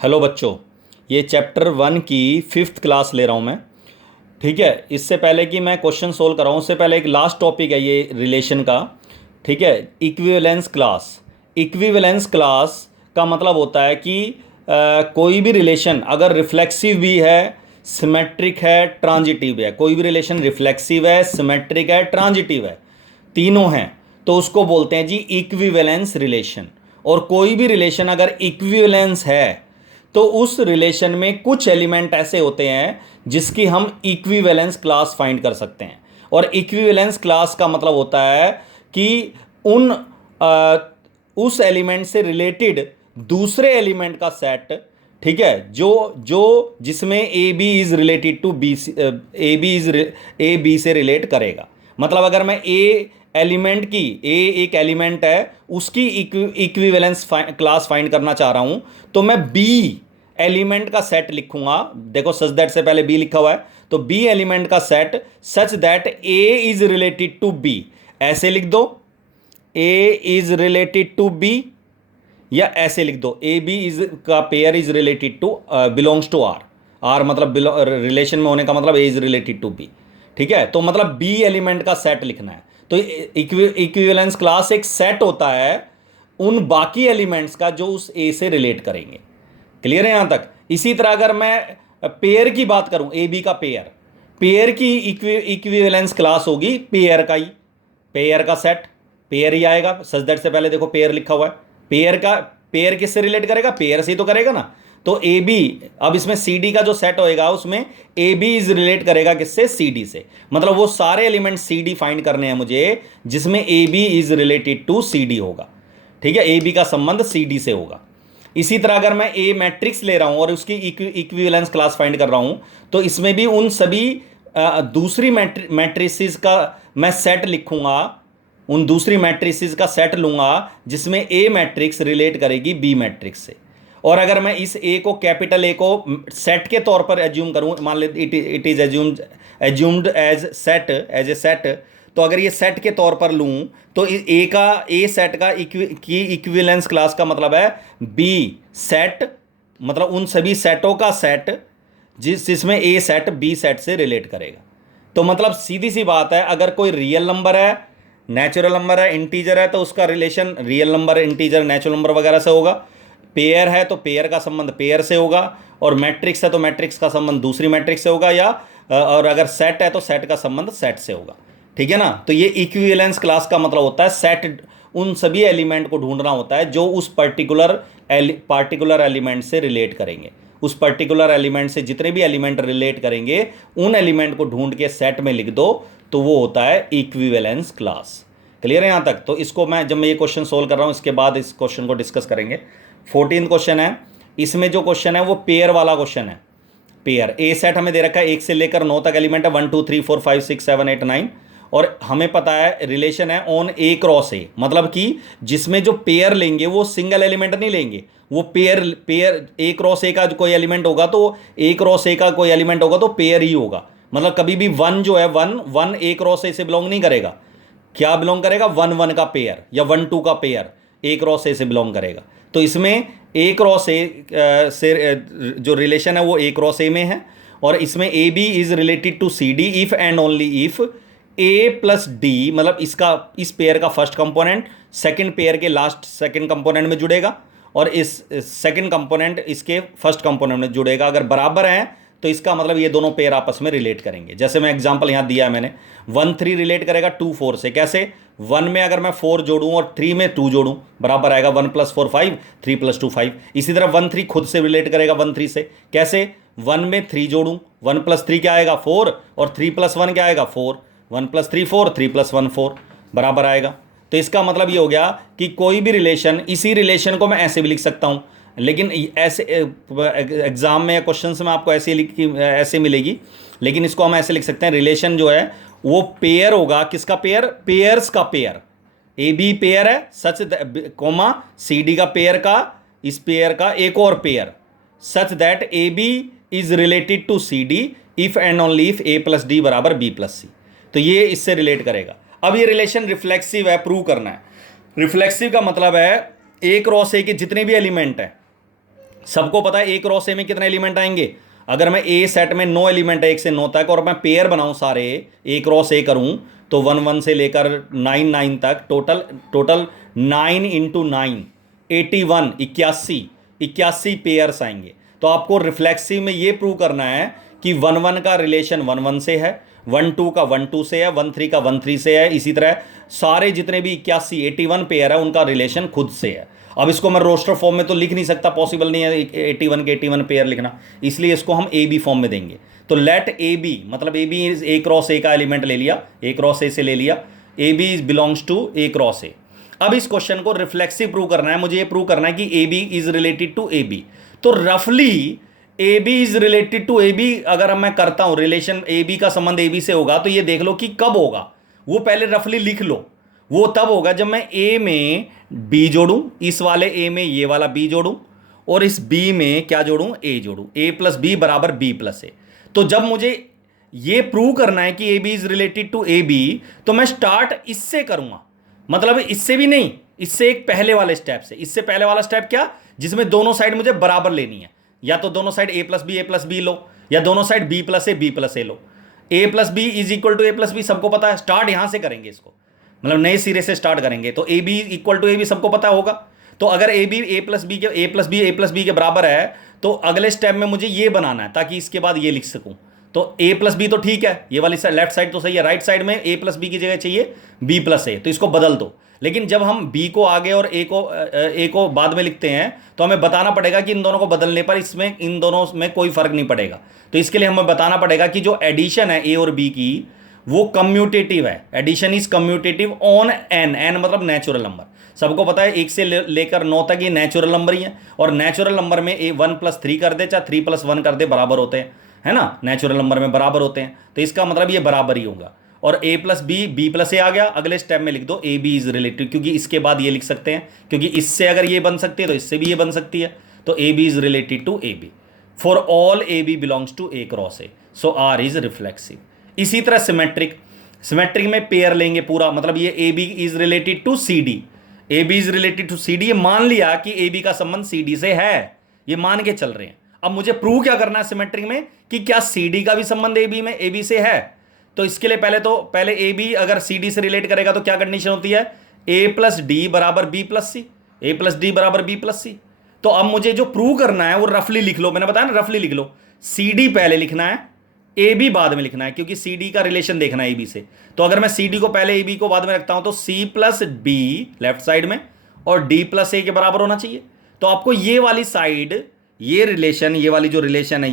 Hello बच्चों, ये chapter 1 की 5th क्लास ले रहा हूँ मैं। ठीक है, इससे पहले कि मैं क्वेश्चन सोल्व कराऊँ उससे पहले एक लास्ट टॉपिक है ये रिलेशन का। ठीक है, इक्विवेलेंस क्लास। इक्विवेलेंस क्लास का मतलब होता है कि कोई भी रिलेशन अगर रिफ्लेक्सिव भी है, सिमेट्रिक है, ट्रांजिटिव है, कोई भी रिलेशन रिफ्लेक्सिव है, सिमेट्रिक है, ट्रांजिटिव है, तीनों हैं, तो उसको बोलते हैं जी इक्विवेलेंस रिलेशन। और कोई भी रिलेशन अगर इक्विवेलेंस है तो उस रिलेशन में कुछ एलिमेंट ऐसे होते हैं जिसकी हम इक्विवेलेंस क्लास फाइंड कर सकते हैं। और इक्विवेलेंस क्लास का मतलब होता है कि उन उस एलिमेंट से रिलेटेड दूसरे एलिमेंट का सेट। ठीक है, जो जो जिसमें A B is related to B, A B से रिलेट करेगा। मतलब अगर मैं ए एलिमेंट की, ए एक एलिमेंट है, उसकी इक्विवेलेंस क्लास फाइंड करना चाह रहा हूं, तो मैं बी एलिमेंट का सेट लिखूंगा। देखो सच दैट से पहले बी लिखा हुआ है, तो बी एलिमेंट का set such that A is related to B. ऐसे लिख दो, A is related to B, या ऐसे लिख दो ए बी इज का pair is related to belongs to R. R मतलब रिलेशन में होने का मतलब A is related to B. ठीक है, तो मतलब बी एलिमेंट का सेट लिखना है। तो इक्विवेलेंस क्लास एक सेट होता है उन बाकी एलिमेंट्स का जो उस ए से रिलेट करेंगे। क्लियर है यहां तक? इसी तरह अगर मैं पेयर की बात करूं, ए बी का पेयर, पेयर की इक्विवेलेंस क्लास होगी पेयर का ही, पेयर का सेट पेयर ही आएगा। सच दैट से पहले देखो पेयर लिखा हुआ है, पेयर का पेयर किससे रिलेट करेगा? पेयर से ही तो करेगा ना। तो ए बी, अब इसमें सी डी का जो सेट होएगा उसमें ए बी इज रिलेट करेगा किससे? सी डी से। मतलब वो सारे एलिमेंट सी डी फाइंड करने हैं मुझे जिसमें A B is related to C D होगा। ठीक है, ए बी का संबंध सी डी से होगा। इसी तरह अगर मैं ए मैट्रिक्स ले रहा हूं और उसकी इक्विवेलेंस क्लास फाइंड कर रहा हूं, तो इसमें भी उन सभी दूसरी मैट्रिसेस का मैं सेट लिखूंगा, उन दूसरी मैट्रिसेस का सेट लूंगा जिसमें ए मैट्रिक्स रिलेट करेगी बी मैट्रिक्स से। और अगर मैं इस ए को, कैपिटल ए को सेट के तौर पर एज्यूम करूं, मान ले it is assumed as set, as a set, तो अगर ये सेट के तौर पर लूं तो ए का, ए सेट का की इक्विवेलेंस क्लास का मतलब है बी सेट, मतलब उन सभी सेटों का सेट जिसमें ए सेट बी सेट से रिलेट करेगा। तो मतलब सीधी सी बात है, अगर कोई रियल नंबर है, नेचुरल नंबर है, इंटीजर है, तो उसका relation real number, integer, natural number वगैरह से होगा। पेयर है तो पेयर का संबंध पेयर से होगा, और मैट्रिक्स है तो मैट्रिक्स का संबंध दूसरी मैट्रिक्स से होगा, या और अगर सेट है तो सेट का संबंध सेट से होगा। ठीक है ना? तो ये इक्विवेलेंस क्लास का मतलब होता है सेट, उन सभी एलिमेंट को ढूंढना होता है जो उस पार्टिकुलर एलिमेंट से रिलेट करेंगे। उस पर्टिकुलर एलिमेंट से जितने भी एलिमेंट रिलेट करेंगे उन एलिमेंट को ढूंढ के सेट में लिख दो, तो वो होता है इक्विवेलेंस क्लास। क्लियर है यहां तक? तो इसको मैं, जब मैं ये क्वेश्चन सोल्व कर रहा हूं इसके बाद इस क्वेश्चन को डिस्कस करेंगे। 14 क्वेश्चन है, इसमें जो क्वेश्चन है वो पेयर वाला क्वेश्चन है। पेयर ए सेट हमें दे रखा है, 1 से लेकर 9 तक एलिमेंट है, 1 2 3 4 5 6 7 8 9, और हमें पता है रिलेशन है ऑन ए क्रॉस ए, मतलब कि जिसमें जो पेयर लेंगे वो सिंगल एलिमेंट नहीं लेंगे, वो pair pair A cross A का जो कोई एलिमेंट होगा तो ए क्रॉस ए का कोई एलिमेंट होगा तो पेयर ही होगा। मतलब कभी भी वन जो है, वन ए क्रॉस ए से बिलोंग नहीं करेगा। क्या बिलोंग करेगा? 1 1 का पेयर या 1 2 का पेयर ए क्रॉस ए से बिलोंग करेगा। तो इसमें ए क्रॉस ए से जो रिलेशन है वो ए क्रॉस ए में है, और इसमें A B is related to C D if and only if A plus D, मतलब इसका, इस पेयर का फर्स्ट कंपोनेंट सेकंड पेयर के लास्ट सेकंड कंपोनेंट में जुड़ेगा, और इस सेकंड कंपोनेंट इसके फर्स्ट कंपोनेंट में जुड़ेगा। अगर बराबर हैं तो इसका मतलब ये दोनों पेयर आपस में रिलेट करेंगे। जैसे मैं एग्जांपल यहां दिया है मैंने, 1 3 रिलेट करेगा 2 4 से। कैसे? 1 में अगर मैं 4 जोड़ूं और 3 में 2 जोड़ूं, बराबर आएगा 1 + 4 5, 3 + 2 5। इसी तरह 1 3 खुद से रिलेट करेगा 1 3 से। कैसे? 1 में 3 जोड़ूं, 1 + 3 क्या आएगा? 4, और 3 + 1 क्या आएगा? 4, 1 + 3 4, 3 + 1 4, बराबर आएगा। तो इसका मतलब ये हो गया कि कोई भी रिलेशन, इसी रिलेशन को मैं ऐसे भी लिख सकता हूं, लेकिन ऐसे एग्जाम में या क्वेश्चन में आपको ऐसे मिलेगी, लेकिन इसको हम ऐसे लिख सकते हैं, रिलेशन जो है वो पेयर होगा। किसका पेयर? पेयर्स का पेयर। ए बी पेयर है सच, कोमा सी डी का पेयर का, इस पेयर का एक और pair, such that A B is related to C D if and only if A plus D बराबर बी प्लस सी। तो ये इससे रिलेट करेगा। अब ये रिलेशन रिफ्लेक्सिव है, प्रूव करना है। रिफ्लेक्सिव का मतलब है ए क्रॉस ए के जितने भी एलिमेंट हैं सबको पता है ए क्रॉस ए में कितने एलिमेंट आएंगे। अगर मैं ए सेट में 9 एलिमेंट है 1 से 9 तक और मैं पेयर बनाऊं सारे ए क्रॉस ए करूं तो 1 1 से लेकर 9 9 तक टोटल टोटल 9 इंटू 9 81 81 पेयर्स आएंगे। तो आपको रिफ्लेक्सिव में ये प्रूव करना है कि 1 1 का रिलेशन 1 1 से है, 1 2 का 1 2 से है, 1 3 का 1 3 से है, इसी तरह सारे जितने भी 81 पेयर है उनका रिलेशन खुद से है। अब इसको मैं रोस्टर फॉर्म में तो लिख नहीं सकता, पॉसिबल नहीं है 81 के 81 पेयर लिखना, इसलिए इसको हम ए बी फॉर्म में देंगे। तो लेट ए बी, मतलब A B is A cross A का एलिमेंट ले लिया, ए क्रॉस ए से ले लिया, A B is belongs to A cross A. अब इस क्वेश्चन को रिफ्लेक्सिव प्रूव करना है, मुझे ये प्रूव करना है कि A B is related to A B. तो रफली A B is related to A B अगर मैं करता हूं, रिलेशन ए बी का संबंध ए बी से होगा, तो ये देख लो कि कब होगा, वो पहले रफली लिख लो। वो तब होगा जब मैं ए में बी जोड़ूं, इस वाले ए में ये वाला बी जोड़ूं, और इस बी में क्या जोड़ूं, ए जोड़ूं, ए प्लस बी बराबर बी प्लस ए। तो जब मुझे ये प्रूव करना है कि A B is related to A B, तो मैं स्टार्ट इससे करूंगा, मतलब इससे भी नहीं, इससे एक पहले वाले स्टेप से। इससे पहले वाला स्टेप क्या, जिसमें दोनों साइड मुझे बराबर लेनी है, या तो दोनों साइड ए प्लस बी लो, या दोनों साइड बी प्लस ए लो। A plus B is equal to A plus B सबको पता है, स्टार्ट यहां से करेंगे इसको, मतलब नए सिरे से स्टार्ट करेंगे। तो ए B equal to A B सबको पता होगा। तो अगर A B A plus B के बराबर है, तो अगले स्टेप में मुझे ये बनाना है ताकि इसके बाद ये लिख सकूं। तो ए प्लस बी तो ठीक है, ये वाली साइड लेफ्ट साइड तो सही है, राइट साइड में ए प्लस बी की जगह चाहिए बी प्लस ए, तो इसको बदल दो। लेकिन जब हम बी को आगे और ए को बाद में लिखते हैं, तो हमें बताना पड़ेगा कि इन दोनों को बदलने पर इसमें इन दोनों में कोई फर्क नहीं पड़ेगा। तो इसके लिए हमें बताना पड़ेगा कि जो एडिशन है ए और बी की, वो कम्यूटेटिव है। Addition is commutative on N, N मतलब नेचुरल नंबर। सबको पता है 1 से लेकर 9 तक ये नेचुरल नंबर ही है, और नेचुरल नंबर में ए 1 + 3 कर दे चाहे 3 + 1 कर दे बराबर होते हैं, है ना, नेचुरल नंबर में बराबर होते हैं। तो इसका मतलब ये बराबर ही होगा। और ए प्लस बी प्लस ए आ गया, अगले स्टेप में लिख दो ए बी इज रिलेटेड, क्योंकि इसके बाद ये लिख सकते हैं, क्योंकि इससे अगर ये बन सकती है तो इससे भी ये बन सकती है। तो ए B is related to A B for all A B belongs to A cross A, so R is reflexive. इसी तरह सिमेट्रिक में पेयर लेंगे पूरा, मतलब ये A B is related to C D, A B is related to C D. ये मान लिया कि ए बी का संबंध सी डी से है, ये मान के चल रहे हैं। अब मुझे प्रूव क्या करना है सिमेट्रिक में कि क्या सी डी का भी संबंध ए बी में ए बी से है। तो इसके लिए पहले ए बी अगर सी डी से रिलेट करेगा तो क्या कंडीशन होती है, ए प्लस डी बराबर बी प्लस सी, ए प्लस डी बराबर बी प्लस सी। तो अब मुझे जो प्रूव करना है वो रफली लिख लो, मैंने बताया ना रफली लिख लो। सी डी पहले लिखना है, ए बी बाद में लिखना है, क्योंकि सी डी का रिलेशन देखना है ए बी से। तो अगर मैं सी डी को पहले ए बी को बाद में रखता हूं, तो C plus B left side में और डी प्लस ए के बराबर होना चाहिए। तो आपको ये वाली साइड, ये रिलेशन, ये वाली जो रिलेशन है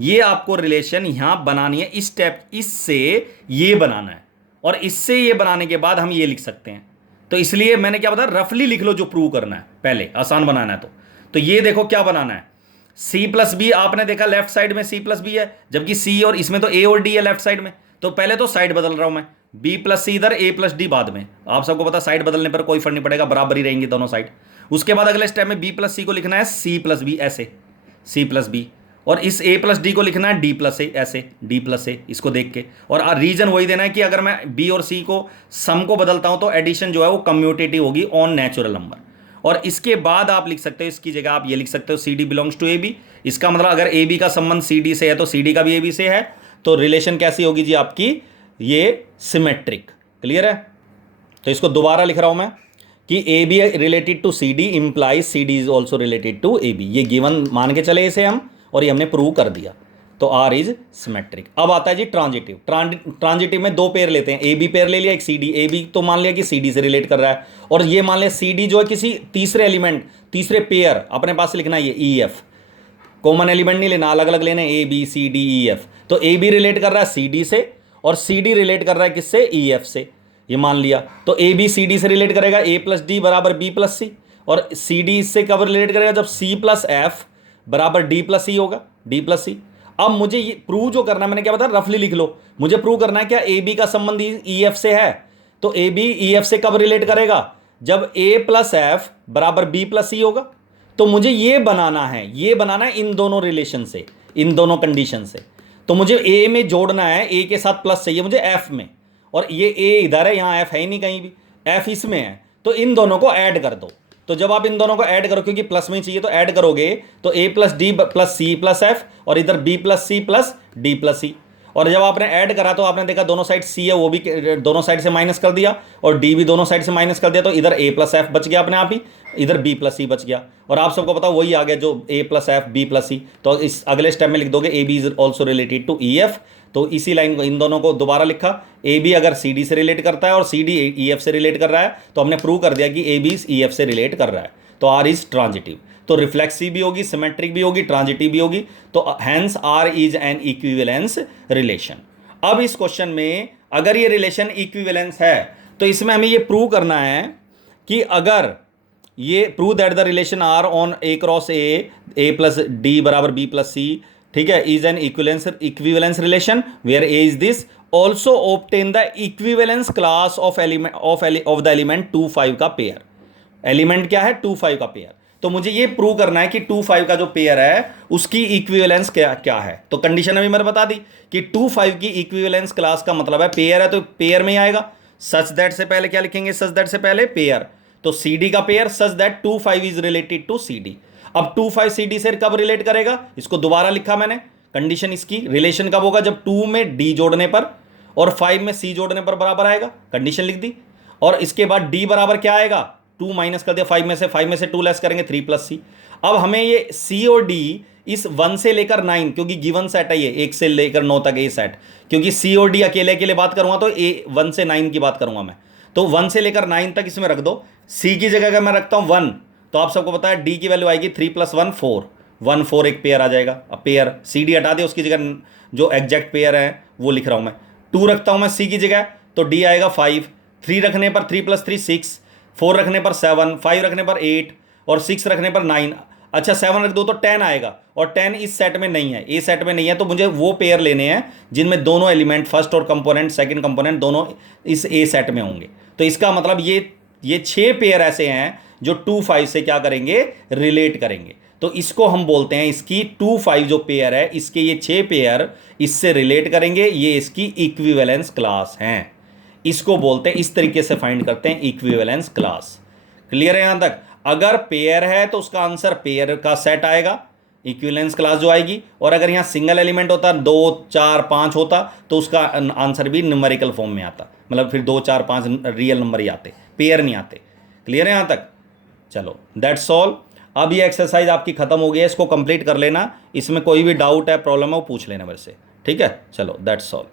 ये आपको रिलेशन यहां बनानी है, इस स्टेप इससे ये बनाना है, और इससे ये बनाने के बाद हम ये लिख सकते हैं। तो इसलिए मैंने क्या बताया, रफली लिख लो जो प्रूव करना है, पहले आसान बनाना है। तो ये देखो क्या बनाना है, सी प्लस बी, आपने देखा लेफ्ट साइड में सी प्लस बी है, जबकि सी और इसमें तो ए और डी है लेफ्ट साइड में। तो पहले तो साइड बदल रहा हूं मैं, बी प्लस सी इधर, ए प्लस डी बाद में। आप सबको पता साइड बदलने पर कोई फर्क नहीं पड़ेगा, बराबर ही रहेंगे दोनों साइड। उसके बाद अगले स्टेप में बी प्लस सी को लिखना है सी प्लस बी, ऐसे सी प्लस बी, और इस ए प्लस डी को लिखना है डी प्लस ए, ऐसे डी प्लस ए, इसको देख के। और रीजन वही देना है कि अगर मैं बी और सी को सम को बदलता हूं तो एडिशन जो है वो कम्यूटेटिव होगी ऑन नेचुरल नंबर। और इसके बाद आप लिख सकते हो, इसकी जगह आप ये लिख सकते हो C D belongs to A B. इसका मतलब अगर ए बी का संबंध सी डी से है तो सी डी का भी ए बी से है, तो रिलेशन कैसी होगी जी आपकी, ये सिमेट्रिक। क्लियर है। तो इसको दोबारा लिख रहा हूं मैं कि A B related to C D implies C D is also related to A B. ये गिवन मान के चले इसे हम, और ये हमने प्रूव कर दिया। तो आर इज सिमेट्रिक। अब आता है जी ट्रांजिटिव। ट्रांजिटिव में दो पेयर लेते हैं, ए बी पेयर ले लिया, एक सी डी। ए बी तो मान लिया कि सी डी से रिलेट कर रहा है, और ये मान लिया सी डी जो है किसी तीसरे एलिमेंट, तीसरे पेयर अपने पास लिखना है, ये ई एफ। कॉमन एलिमेंट नहीं लेना, अलग अलग लेने, A B C D E F. तो ए बी रिलेट कर रहा है सी डी से, और सी डी रिलेट कर रहा है किससे, ई एफ से। ये मान लिया। तो ए बी सी डी से रिलेट करेगा, ए प्लस डी बराबर बी प्लस सी, और सी डी इससे कब रिलेट करेगा, जब सी प्लस एफ बराबर डी प्लस सी होगा, डी प्लस सी। अब मुझे ये प्रूव जो करना है, मैंने क्या बताया, रफली लिख लो। मुझे प्रूव करना है क्या ए बी का संबंध ई एफ से है। तो ए बी ई एफ से कब रिलेट करेगा, जब ए प्लस एफ बराबर बी प्लस सी होगा। तो मुझे ये बनाना है, ये बनाना है इन दोनों रिलेशन से, इन दोनों कंडीशन से। तो मुझे ए में जोड़ना है, ए के साथ प्लस चाहिए मुझे एफ में, और ये ए इधर है, यहाँ एफ है ही नहीं कहीं भी, एफ इसमें है। तो इन दोनों को ऐड कर दो। तो तो जब आप इन दोनों को ऐड करो, क्योंकि प्लस में ही चाहिए तो ऐड करोगे, तो a plus D plus C plus F, और इधर b plus C plus D plus C. और जब आपने ऐड करा तो आपने देखा दोनों साइड c है वो भी दोनों साइड से माइनस कर दिया, और d भी दोनों साइड से माइनस कर दिया, तो इधर a प्लस एफ बच गया अपने आप ही, इधर b प्लस सी बच गया। और आप सबको पता वही आ गया जो a plus F B plus C. तो इस अगले स्टेप में लिख दोगे A B is also related to E F. तो इसी लाइन को इन दोनों को दोबारा लिखा, ए बी अगर सी डी से रिलेट करता है और सी डी ई एफ से रिलेट कर रहा है, तो हमने प्रूव कर दिया कि ए बी ई एफ से रिलेट कर रहा है, तो आर इज ट्रांजिटिव। तो रिफ्लेक्सिव भी होगी, सिमेट्रिक भी होगी, ट्रांजिटिव भी होगी, तो hence R is an equivalence relation. अब इस क्वेश्चन में अगर ये रिलेशन इक्विवेलेंस है तो इसमें हमें ये प्रूव करना है कि अगर ये prove that the relation R on A cross A plus D बराबर बी प्लस सी, ठीक है, is an equivalence relation where A is this, also obtain the equivalence class of the element 2 5 का pair. Element क्या है? 2 5 का pair. तो मुझे ये प्रूव करना है कि 2 5 का जो पेयर है उसकी इक्विवेलेंस क्या है। तो कंडीशन अभी मैंने बता दी कि 2 5 की इक्विवेलेंस क्लास का मतलब है पेयर है, तो पेयर में ही आएगा। सच दैट से पहले क्या लिखेंगे? सच दैट से पहले पेयर, तो सी डी का pair such that 2 5 is related to C D. अब 2 5 सी डी से कब रिलेट करेगा? इसको दोबारा लिखा मैंने, कंडीशन इसकी, रिलेशन कब होगा? जब 2 में डी जोड़ने पर और 5 में सी जोड़ने पर बराबर आएगा, कंडीशन लिख दी। और इसके बाद डी बराबर क्या आएगा? 2 माइनस कर दिया 5 में से 2 लेस करेंगे 3 प्लस सी। अब हमें ये सी और डी इस 1 से लेकर 9, क्योंकि गिवन सेट है ये 1 से लेकर 9 तक ए सेट, क्योंकि सी और डी अकेले अकेले बात करूंगा तो ए 1 से 9 की बात करूंगा मैं, तो 1 से लेकर 9 तक इसमें रख दो। सी की जगह अगर मैं रखता हूं 1, तो आप सबको पता है डी की वैल्यू आएगी 3 + 1 4, 1 4 एक पेयर आ जाएगा। अब पेयर सी डी हटा दे, उसकी जगह जो एग्जैक्ट पेयर है वो लिख रहा हूं मैं। 2 रखता हूं मैं सी की जगह, तो डी आएगा 5, 3 रखने पर 3 + 3 6, 4 रखने पर 7, 5 रखने पर 8 और 6 रखने पर 9। अच्छा 7 रख दो तो 10 आएगा, और 10 इस सेट में नहीं है, ए सेट में नहीं है, तो मुझे वो पेयर लेने हैं जिनमें दोनों एलिमेंट फर्स्ट और कंपोनेंट सेकंड कंपोनेंट दोनों इस ए सेट में होंगे। तो इसका मतलब ये 6 पेयर ऐसे हैं जो 2 5 से क्या करेंगे? रिलेट करेंगे। तो इसको हम बोलते हैं, इसकी 2 5 जो पेयर है इसके ये 6 पेयर इससे रिलेट करेंगे, ये इसकी इक्विवेलेंस क्लास हैं। इसको बोलते हैं, इस तरीके से फाइंड करते हैं इक्विवेलेंस क्लास। क्लियर है यहां तक? अगर पेयर है तो उसका आंसर पेयर का सेट आएगा, इक्विवेलेंस क्लास जो आएगी। और अगर यहां सिंगल एलिमेंट होता, 2 4 5 होता, तो उसका आंसर भी न्यूमेरिकल फॉर्म में आता, मतलब फिर 2 4 5 रियल नंबर ही आते, पेयर नहीं आते। क्लियर है यहां तक? चलो दैट्स ऑल। अब ये एक्सरसाइज आपकी खत्म हो गई है, इसको कंप्लीट कर लेना। इसमें कोई भी डाउट है, प्रॉब्लम है, वो पूछ लेना मेरे से, ठीक है? चलो दैट्स ऑल।